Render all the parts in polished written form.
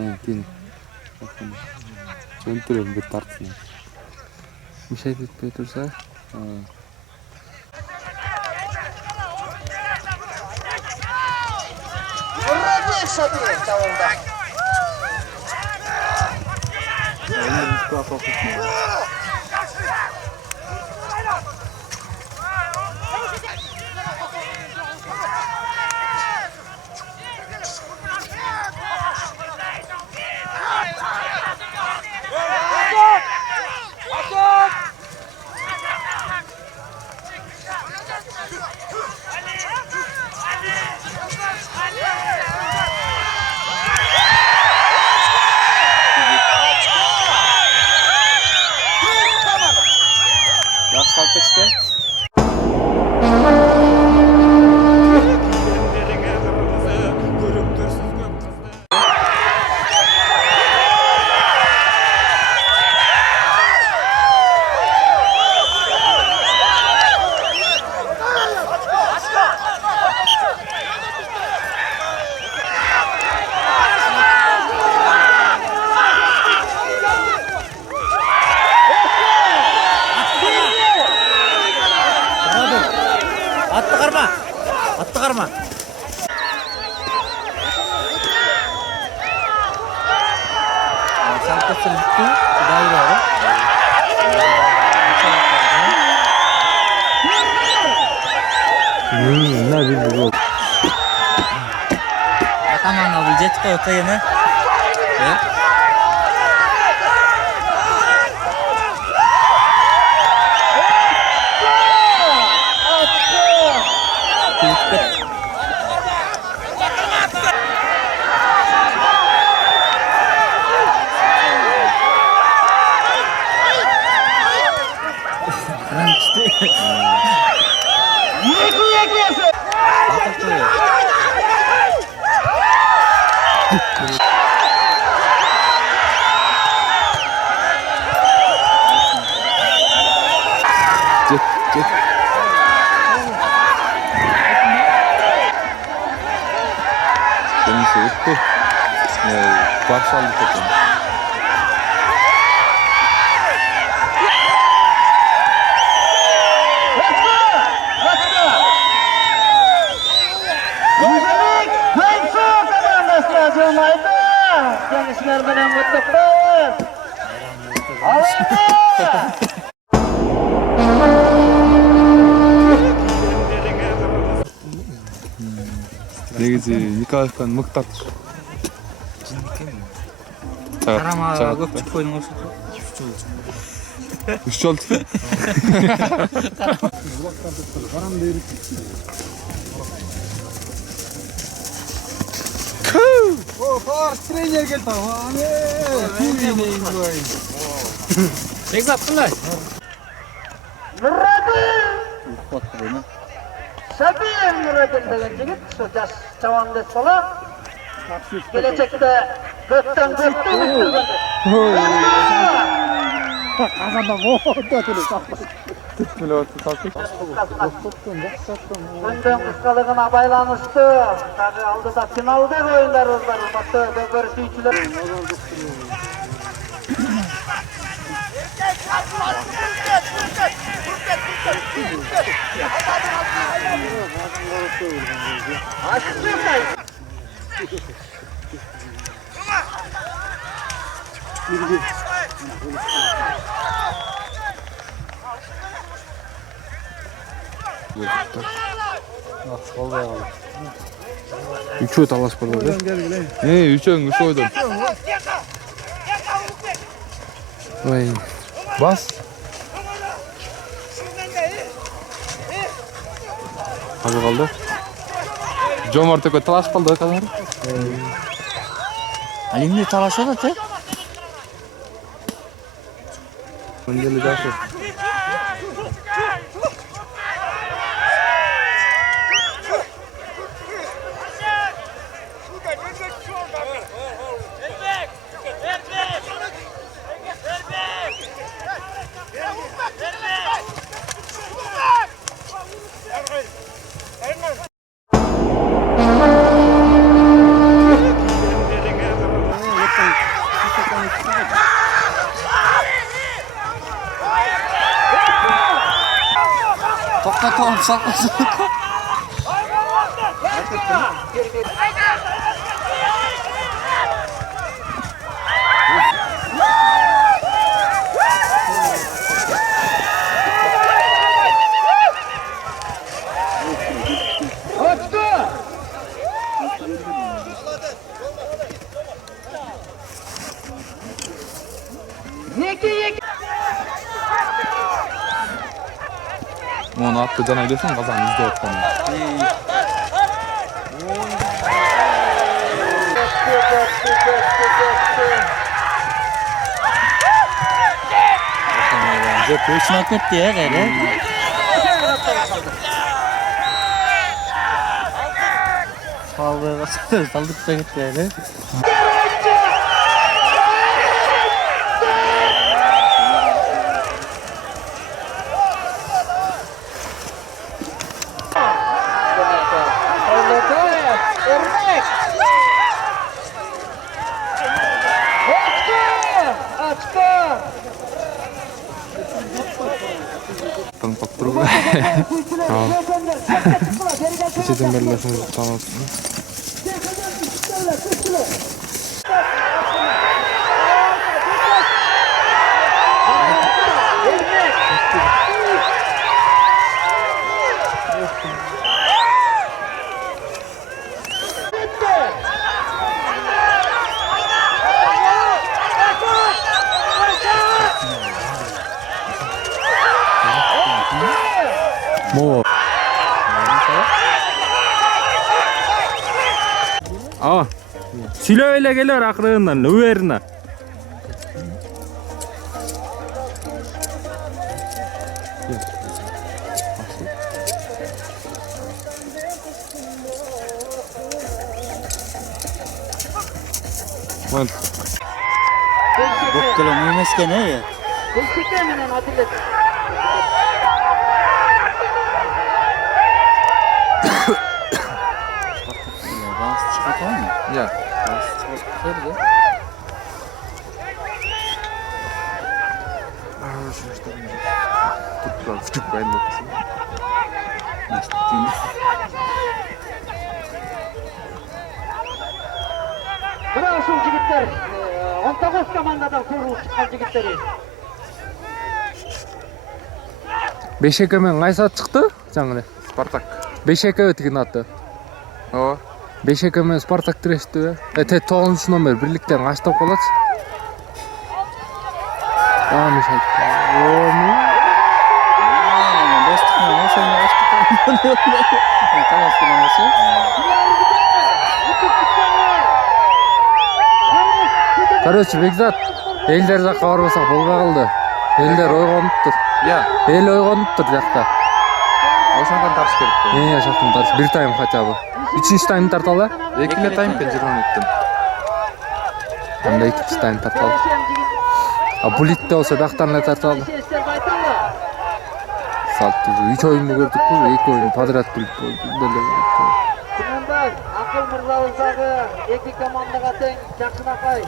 Keyin. Tushuntirib bir tartsin. Bir şey etmey tursa, yaxshi qolib ketishdi. Attı karma. Sen kaçın bitti. Daha iyi var. Ne bildi bu? Ataman abi jet koyta yine. Benim sevipti. Başarılı takım. Негізі Николаевтан мықтат. Karama көп çık koydun olsun. 3 oldu. Trener geldi tamam. Pek zaptınlar. Sabir Nuradin degan jigit shu javonda sola kelajakda ko'pdan ko'p Bundan kıskaligine baylanıştı. Tabii aldıda finaldagi oyunlar var. Batı görüşücüler. Üçü talaş burada. Üçü oydu. Vay. Bas. Hadi kaldı. Jomart'a talaş kaldı kadar. Alimni talaşa da te. Öndeli gelse. Onu attı cana gidiyorsun kazan izde ottan. Boşuna kötü ya gayri. Saldık da gitti yani. Tanıpak durumu. Tamam. İçeden belirlersiniz tanırsınız. 뭐? Süyle gelir aklından, üverine. Bokkalan uyumazken ne ya? Bazı çıkartalım mı? Ya. Bazı çıkartalım da. Tuttular, küçük belli olsun. Nasıl tutayım? Bravo şu jigitler. 19 komandadan kurulup çıkan jigitleri. Beşekemen kaysa çıktı? Жаңылы. Спартак. Beşeke öteki attı. Ооба. Beşekemen Spartak direşti. 9 номер birlikten kaçtap kalat. Aa, şey. Dostum, nasıl açtık? Tamam, kullanması. Короче, Бекзат, элдер жаққа барбасақ болбай қалды. Элдер ойғанып тұр. Я. Эл ойғанып тұр жақта. Ошондон тарс керек. Жақтан тарс. Bir тайм хотя бы. 3-ші тайм тарталы. 2 тайм пен 20 мүнөттөн. Анда 2-ші тайм тарталы. А булитте болса бақтан эле тарталы. Салт 3 ойынды көрдік қой, 2 ойын подряд булит болды. Шынында Акыл мырзабыздағы эки командаға тең жакын акай.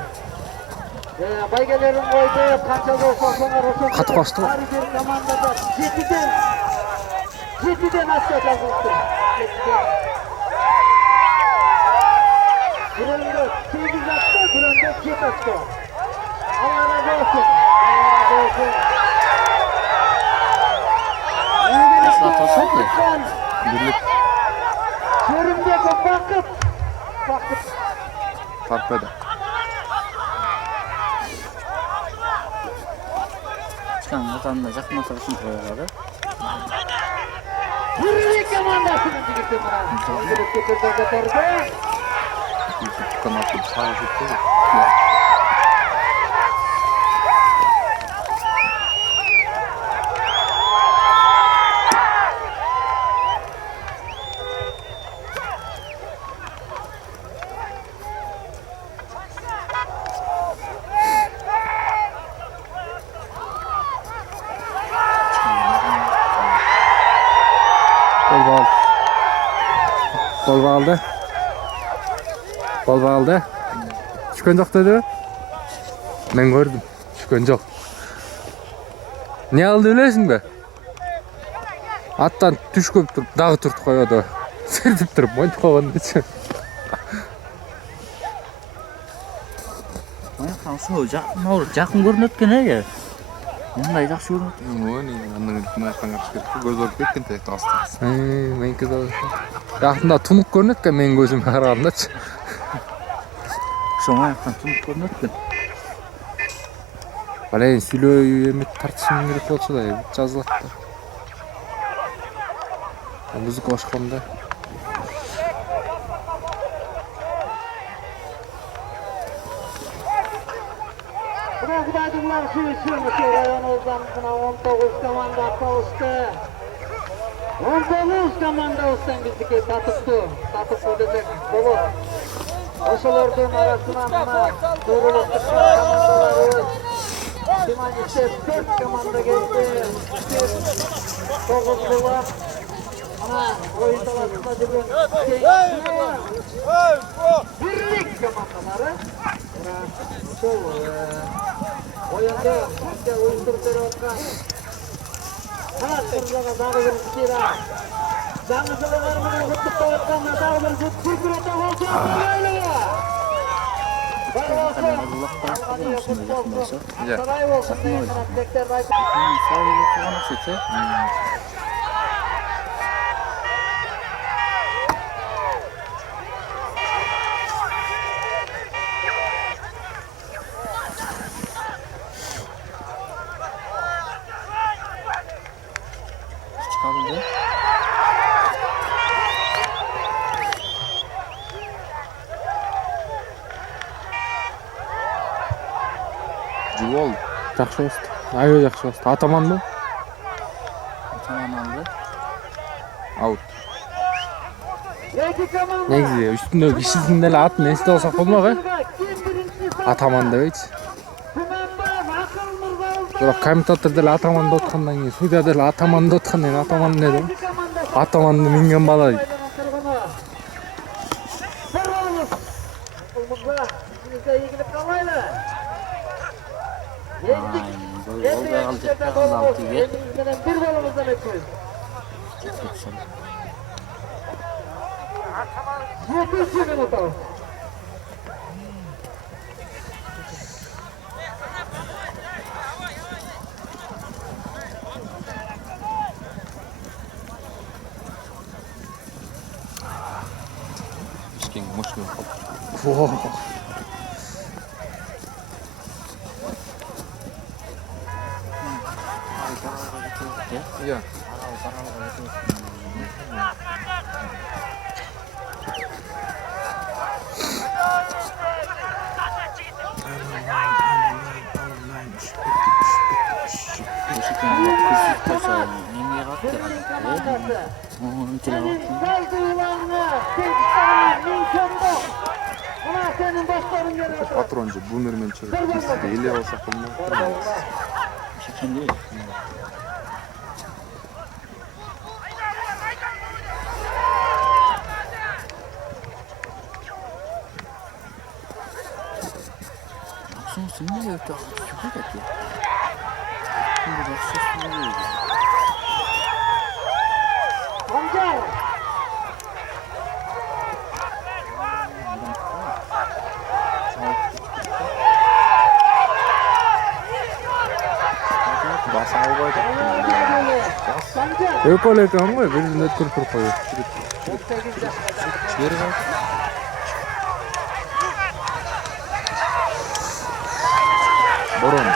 Байгелерин койду, канча болсо ошоңор ошондо. Катып калышты. Ар бир командада 7ден ачка жазылыптыр. Бирөндө 8 ачка, бирөндө 7 ачка. Алла разы болсун. Nasıl atılsak ya? Бірлік Көрүмдөгү бакыт. тартпайды. Çıkan vatanına yakın oturuşunu koyuyorlar. Бирик командасынын жигити мына. Көтөрдү. Тұтқан атып сағы жетті. Bol bağıldı. Şükön жоқ dedi. Ben gördüm. Şükön жоқ. Ne aldı bilirsin be? Аттан түшкөп туруп, дагы туртуп коёду. Сердип туруп, монтип койгондочу. Ошо жакын көрүнөт экен э. Мындай жакшы көрүнөт. Оони, андан мынаяктан караш керек. Көз өлүп кеткен тилекте астан. Меники да. Жакында тунук көрүнөт экен менин көзүмө карагандачы. Ошо маяктан тунук көрүнөт экен. Балайын сүйлөй эмет тартышым керек болчу да, жазылат да. Музыка башканда. Kudaydılar şu rayonumuzdan 19 komanda atılıştı. 19 komanda olsan bizdeki tatıptı desek olur. Oşalardan arasından buna doğruluk tıklar komandaları. Simanişte 4 komanda geldi. 9 var. Ana oyun talasında dibin birlik komandaları. Oyunda işte uyuşturup veriyorlar. Her kırmızıda daha bir istira. Canlıcılar bunu tutup koyarken daha bir zıttır bir ata olsun. Böyle ya. Saray olsun diye kanatlıklar var. Жубол. Жакшы басты. Аябай жакшы басты. Атаманбы? Атаман алды. Аут. Негизи үстүндөгү кишисин деле атын эсте алсак болмок э? Атаман дебейчи. Бирок комментатор деле атаманда откандан кийин, судья деле атаманда откандан кийин атаман дедим. Атаманды минген бала дейт. Ишкең мощный калды. Иә. Патрон же бумермен чыгып, бизде эле алсак болмок. Şimdi öte çıkıyor ki. Şimdi de ses veriyor. Amca. Баса албайт. Эколек аңгы бирин өткөрүп туруп коёт. Жери бар. Борон.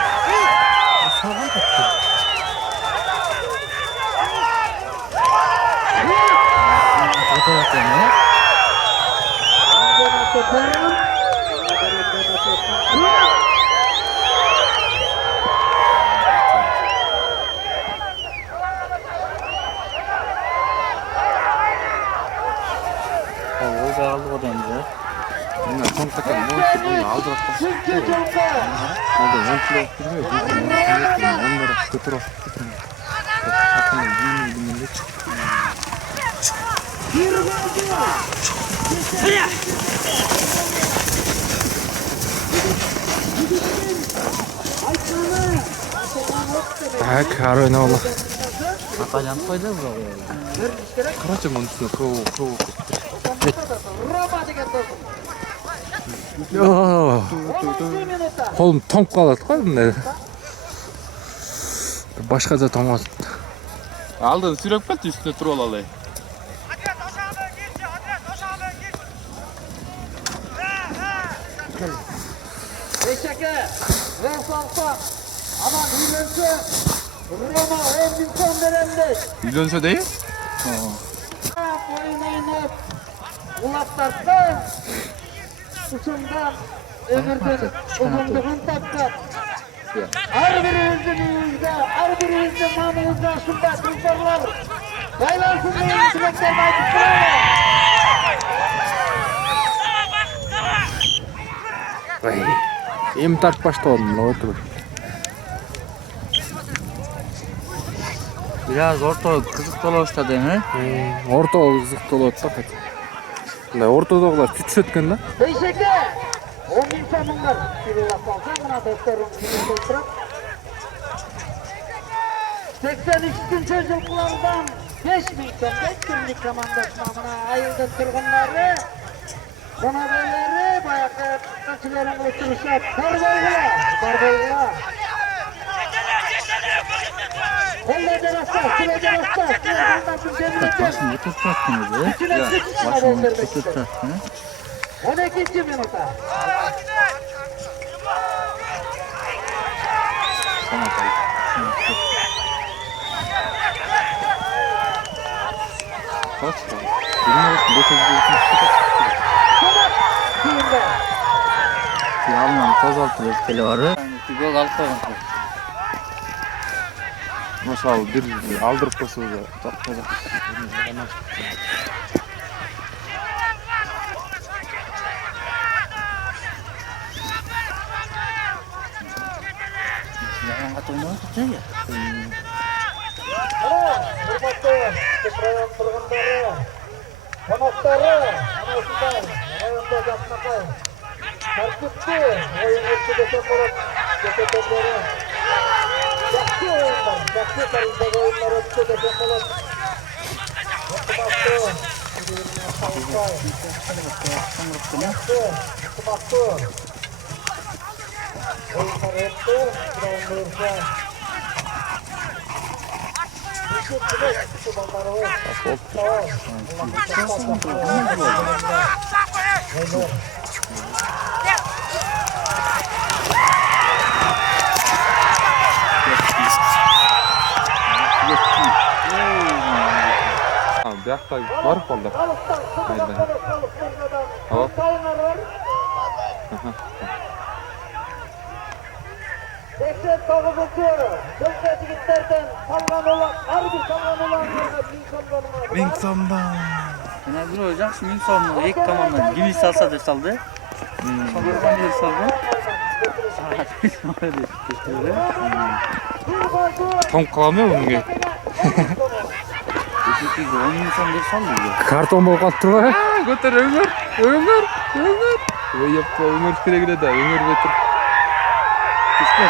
Oğuz aldı o denize. Мына контактан монтип буну алдырып коюш керек. Мында монтип турбай, ондор көтөрүп кеткен. Сатына жийме дегенде чык. Так, ары ойнап алалы. Аталанып қойды бұл. Қарача мұның үстіне круг Рома деген досым. Қолым тоңып қалады ғой мындай. Башқаша тоңады. Алдын сүйреп келді үстіне тұрып алалай. Beşeke, Versalsa, aman Hülense, Roma 10.000 son verenler. Үйленсе дейін? Oyun oynayıp, ulaklarsan, uçundan, ömürden uzunluğun tapkat. Her birimizin yüzde, her birimizin namımızda şunda kızlarlar. Baylansın diye sürekli baytıklar. Ем тартпашты олым, мына отыр. Biraz orta kızık dolu başladı değil. Ортого кызык болот да кайта. Мындай ортодогулар түтүшөткөн да. Beşeke, 10.000 sonun var. Sürüyle kalsa buna dostlarım gününde oturup. 83. yıllardan 5.000 son, 5 komandası namına ayıldı turgunları. Buna beyleri bayakı kaçıların oturuşa barboyla. Kolla derasta, süre derasta, sınırdan bir cemilekler. Başını tutuyorsunuz ya. İçine sıçışına Başını doldurmak istedim. tutuyorsunuz. 12. minuta. Sana kayıt. Kaç? Bilmiyorum. Kıyımda. Yalman toz altı öfkeli varı. Gol alıp koyun. Мысалы бір алдырып қойса да таппады. Yalan katılmıyor tutuyor ya. Hürmetli Kıprayan turgunları, konakları, anasıdan, rayonda jasmakay. Tarkıptı, oyun etki desem olup, ketetenleri. Jakşı oyunlar, jakşı tarzda oyunlar etki desem olup. Otumaktı, birbirine sağlıkay. Otumaktı. Oyunlar etti, Kıprayan buyursa. Бияқта бар қолда. Ала. 89. Yılda jigitlerden salgan olan, harbi salgan olanlarga 1000 somdan. Buna bir olacak, şu 1000 somlu ek komandan gibi salsa da saldı. Sonradan bir saldı. Тоңып қалмай мұнге. 10.000 som bir saldı. Картон болуп калыптыр го. Көтөр өңір. Ой, епті өңір керек еді, өңір бетір. Түшкө.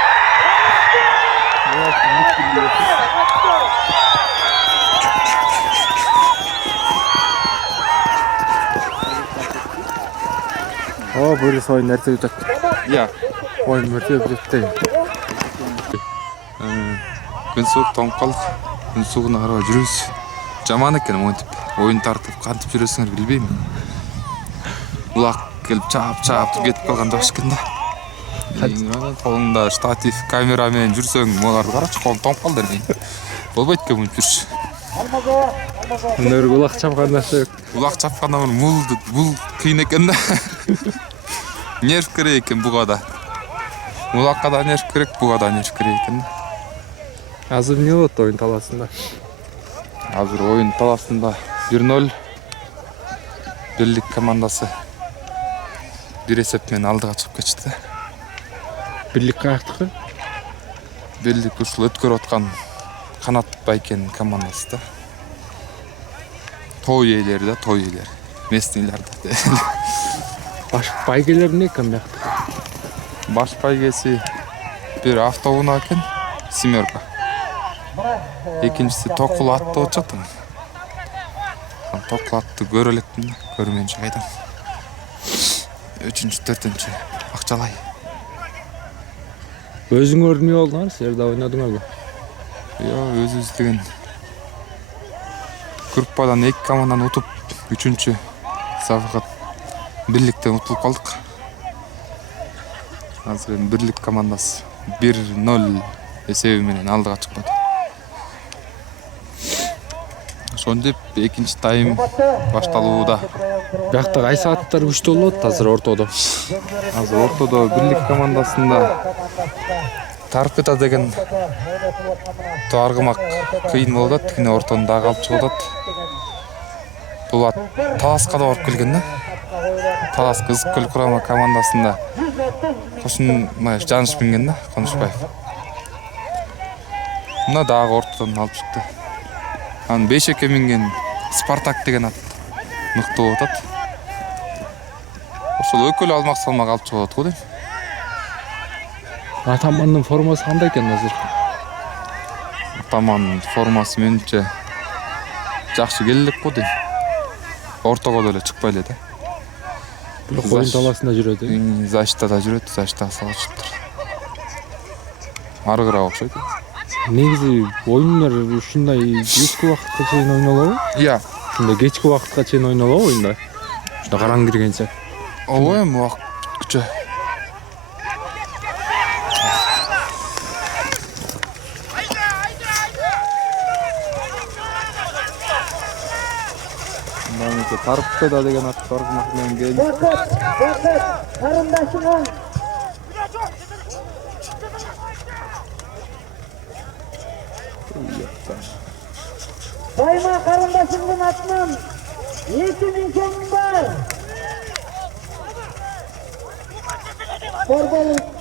Бөлөс ойын нерсе өтөт. Иә. Ойын мөртө өтөт. Күн суық тоңып қалдық. Күн суығына қарай жүрөбүз. Жаман екен монтип. Ойын тартып, кантип жүрөсүңөр билбейм. Улак келип чаап кетип калган жакшы экен да. Колуңда штатив, камера менен жүрсөң, моларды карачы, колум тоңуп калды дейм. Болбойт экен мынтип жүрүш. Нөр улак чапканда сөк. Улак чапканда бул кыйын экен да. Нерв керек экен буга да. Улакка да нерв керек, буга да нерв керек экен да. Азыр эмне болот оюн талаасында? Азыр оюн талаасында 1-0 бирлик командасы бир эсеп менен алдыга чыгып кетти. Бирлик каяктыкы? Бирлик ушул өткөрүп аткан Канат Байкен командасы да. Той ээлери да, той ээлери. Местнийлер да. Баш байгелер эмне экен бияктыкы? Баш байгеси бир автоунаа экен, 7. экинчиси токул атты отчат. Токул атты көрө элекмин, көрмөйүнчө кайдам. Үчүнчү, төртүнчү акчалай. Өзүңөр эмне болдуңар? Силер да ойнодуңарбы? Өзүбүз деген группадан 2 команданы утуп, 3-чү сафакат бирликтен утулуп калдык. Азыр бирлик командасы 1-0 эсеби менен алдыга чыкпады. Ошондеп экинчи тайм башталууда. Биякта кайсы аттар күчтүү болот азыр ортодо? Азыр ортодо бирлик командасында Тарпыта деген аргымак кыйын болуп атат. Тигине ортону дагы алып чыгып атат. Бул ат Таласка да барып келген да. Талас Ысык-Кол курама командасында Кошунбаев Жаныш минген да, Конушбаев. Мына дагы ортодон алып чыкты. Анын бешекке минген Спартак деген ат мыкты болуп атат. Ошол өкөлү алмак салмак алып чыгып атат го дейм. Атамандын формасы кандай экен азыр? Атаман формасы менимче жакшы келе элек го дейм. Ортого деле чыкпай эле да. Коюн таласында жүрөт. Защитада жүрөт, защитага салышыптыр. Арыгыраак окшойт. Негизи оюндар ушундай кечки убакытка чейин ойнолобу? Ия. Ушундай кечки убакытка чейин ойнолобу оюндар? Ушундай караң киргенче. Ооба, эми убакыт бүткүчө. Мындай Тарпыта деген ат бар менен келди. Карындашыңан. Байма карындашыңдын атынан 2000 сом бар.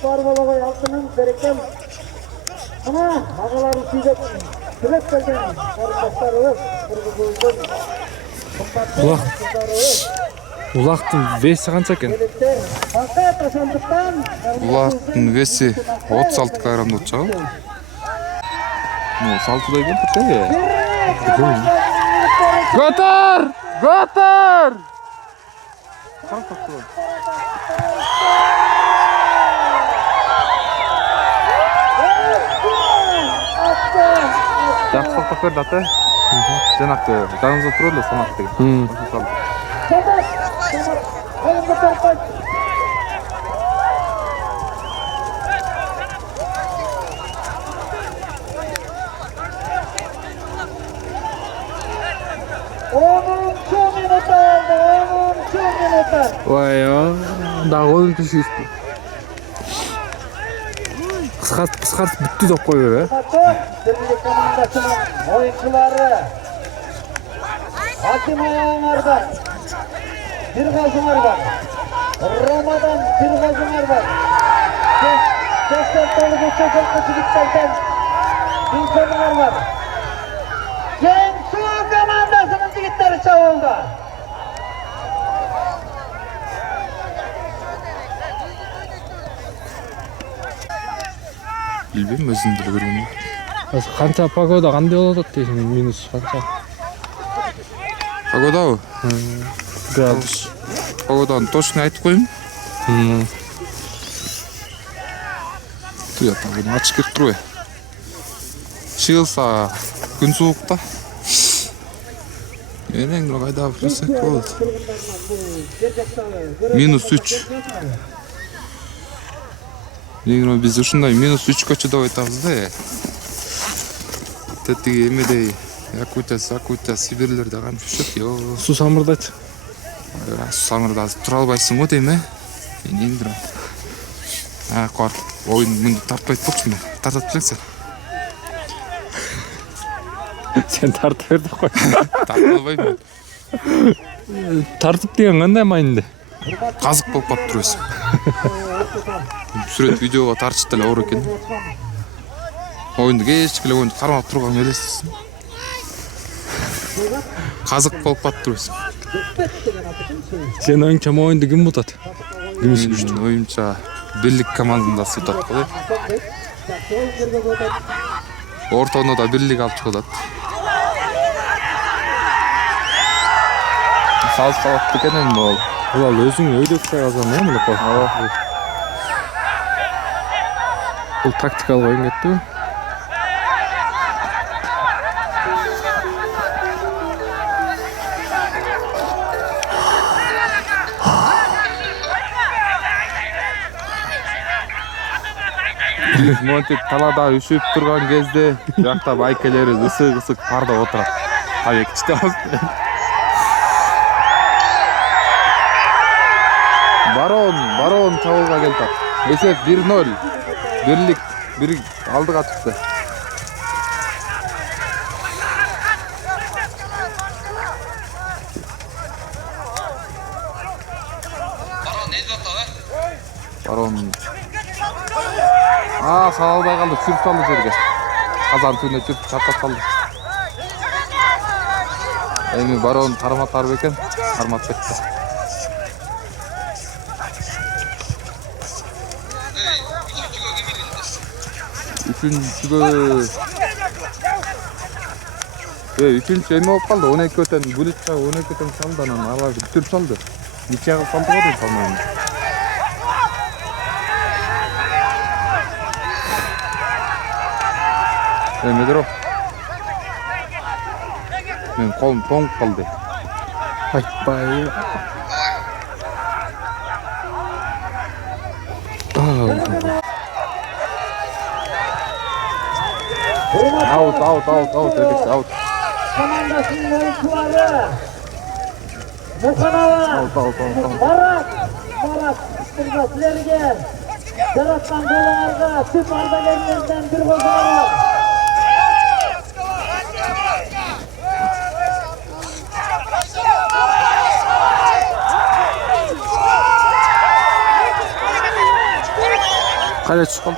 Борболой алтынын берекем. Мына агаларын сүйдеп келген карындаштарыбыз кыргызыбыздын Улактын веси канча экен? Улактын веси 36 кг болуп чыгат. Салтыдай келди. Готор! Готор! Жакшы токтоп берди ата. Жанакы жаныңызда турат эле самат деген. Ой, дагы оюн түшүштү. Кыскартып бүттү деп кой бер, Бирлик командасынын оюнчулары Атаман бар. Bir gazılar var. Ramazan bir gazılar var. Sesler dolu geçecek çocuklardan insanlar var. Gençsu komandasının yigitleri savundu. Bilbeyim özünü dili görüyorum. Kança pagoda kандай болот дейсиң? Минус канча? Погода мı? Градус. Погоданы точно айтып коеюн. Туя погоданы ачып кетип турбайбы? Чыгылса күн суук да. Менен кайда жүрсөк болот. -3. Негизи биз ушундай -3 деп айтабыз да. Тетиги эмедей Якутия, Сибирлерде кантип жүрүшөт. Суу самырдайт. Суу самырда тура албайсың го дейм, Мен эндирем. Кор, оюн мынды тартпайт болчу мен. Тартат белексиң. Сен тартып берди кой. Тартып албайм мен. Тартып деген кандай майынды? Казык болуп калып турбайсың. Сүрөт видеого тартыш деле оор экен. Оюнду кечке эле оюнду кармап турган элестесиң. Казык болуп калып турбайсың. Сен оюнча оюнду ким утат? Менин оюмча бирлик командасында утат го. Ортону да бирлик алып чыгып атат. Салып салат экен эми бул. Ал өзүң өйдөп калган эмне ко? Бул тактикалык оюн кетти. Монтип талада үшүп турган кезде жакта байкелерибиз ысык парда отурат. Табек ичте алып. Барон чабуулга келип. Эсеп 1-0. Бирлик бир алдыга чыкты. Барон сала албай калды, сүрүп салды жерге. Казан түбүнө сүрүп чапкап калды. Эми барон карматар бекен, кармап кетти. Üçüncü eме болуп калды. 12-тен бүлүп чыгып 12-тен салды, анан алар бүтүрүп салды. Ничеге салды го деп салмайм. Эмедир о? Мен колум тоңуп калды. Айтпай. Аут. Командасының ойыншылары Мұханова, Марат, сіздерге жаратқан голларға түп ардагерлерден бір қозғалып. Қайда шыққан?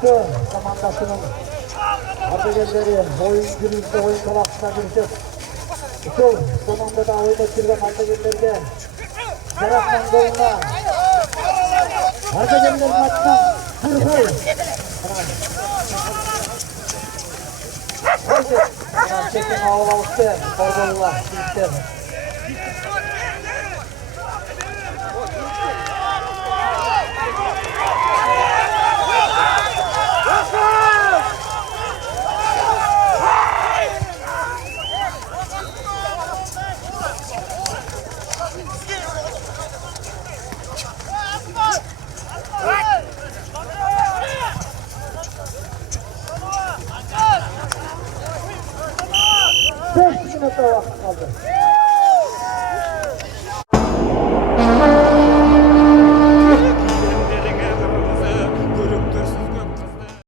Командасының ардагерлері ойын жүргізді, ойын талапсына жүргізіп, сол командада ойнап жүрген ардагерлерге жаратқан голына ардагерлер матчтан бір гол. Чекен алып алыпты, қорғауға жігіттер. Beş minuta vakit kaldı.